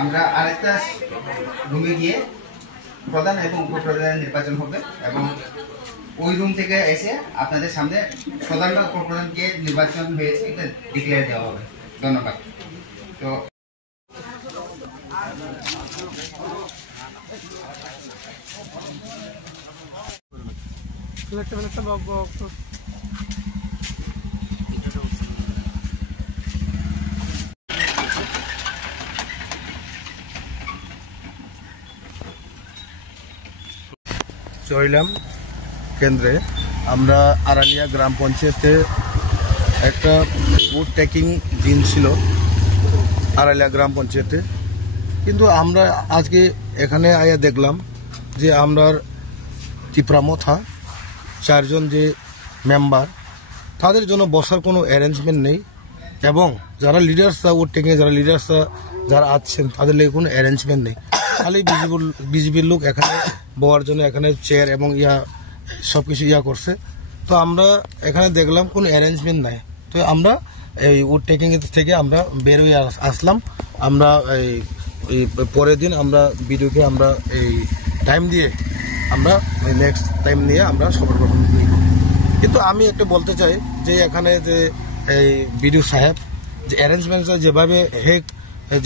আমরা আরেকটা রুমে গিয়ে প্রধান এবং উপপ্রধানের নির্বাচন হবে এবং ওই রুম থেকে এসে আপনাদের সামনে প্রধান বা উপপ্রধানকে নির্বাচন হয়েছে এটা ডিক্লেয়ার দেওয়া হবে। ধন্যবাদ। তো চরিলাম কেন্দ্রে আমরা আড়ালিয়া গ্রাম পঞ্চায়েতে একটা ভোট টেকিং দিন ছিল আড়ালিয়া গ্রাম পঞ্চায়েতে, কিন্তু আমরা আজকে এখানে আয়া দেখলাম যে আমরা টিপ্রামথা 4 জন যে মেম্বার তাদের জন্য বসার কোনো অ্যারেঞ্জমেন্ট নেই এবং যারা লিডার্সরা ভোট টেকিংয়ে যারা আছেন তাদের লেগে কোনো অ্যারেঞ্জমেন্ট নেই। খালি বিজেপির লোক এখানে বওয়ার জন্য এখানে চেয়ার এবং সব কিছু করছে। তো আমরা এখানে দেখলাম কোনো অ্যারেঞ্জমেন্ট নাই। তো আমরা এই ভোট টেকিং থেকে আমরা বেরোয় আসলাম। আমরা এই পরের দিন আমরা বিডিওকে আমরা এই টাইম দিয়ে আমরা নেক্সট টাইম নিয়ে আমরা শপথ গ্রহণ নিব। কিন্তু আমি একটা বলতে চাই যে এখানে যে এই বিডিও সাহেব যে অ্যারেঞ্জমেন্টটা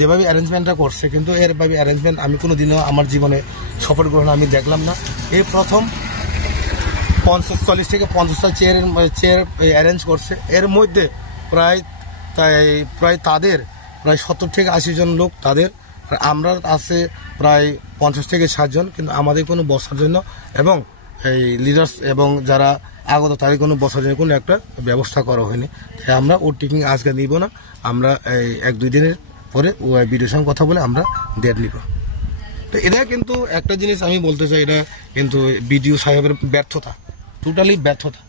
যেভাবে অ্যারেঞ্জমেন্টটা করছে, কিন্তু এরভাবে অ্যারেঞ্জমেন্ট আমি কোনো দিনও আমার জীবনে শপথ গ্রহণ আমি দেখলাম না। এই প্রথম 40 থেকে 50টা চেয়ার অ্যারেঞ্জ করছে। এর মধ্যে প্রায় তাদের প্রায় 70 থেকে 80 জন লোক তাদের, আমরা আছে প্রায় 50 থেকে 60 জন, কিন্তু আমাদের কোনো বসার জন্য এবং এই লিডার্স এবং যারা আগত তাদের কোনো বসার জন্য কোনো একটা ব্যবস্থা করা হয়নি। তাই আমরা ভোট টেকিং আজকে নিব না। আমরা এই 1-2 দিনের পরে বিডিওর সঙ্গে কথা বলে আমরা ডেট নিব। তো এটা কিন্তু একটা জিনিস আমি বলতে চাই, এটা কিন্তু বিডিও সাহেবের ব্যর্থতা, টোটালি ব্যর্থতা।